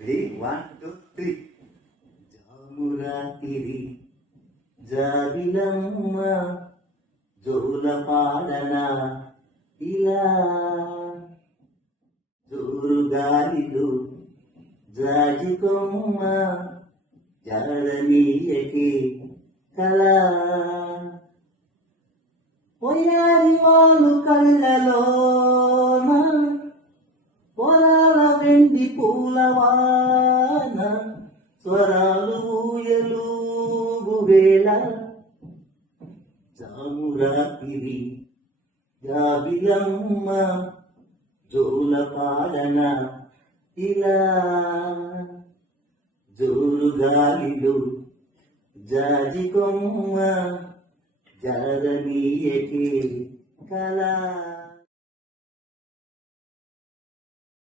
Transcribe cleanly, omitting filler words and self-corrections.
ready 1 2 3 జామురాతిరి జాబిలమ్మ జోల పాడన ఇలా జోరు గాలిలు జాజి కొమ్మ జాడనీయకి కళ పొయ్యారి వాళ్ళు కళ్ళలోన పొలాల వెండి పూలవాన స్వరాలు ఊయలూగు వేళ జామురాతిరి జాబిలమ్మ జోల పాడన ఇలా జోరు గాలిలు జాజి కొమ్మ జారనీయకి కళ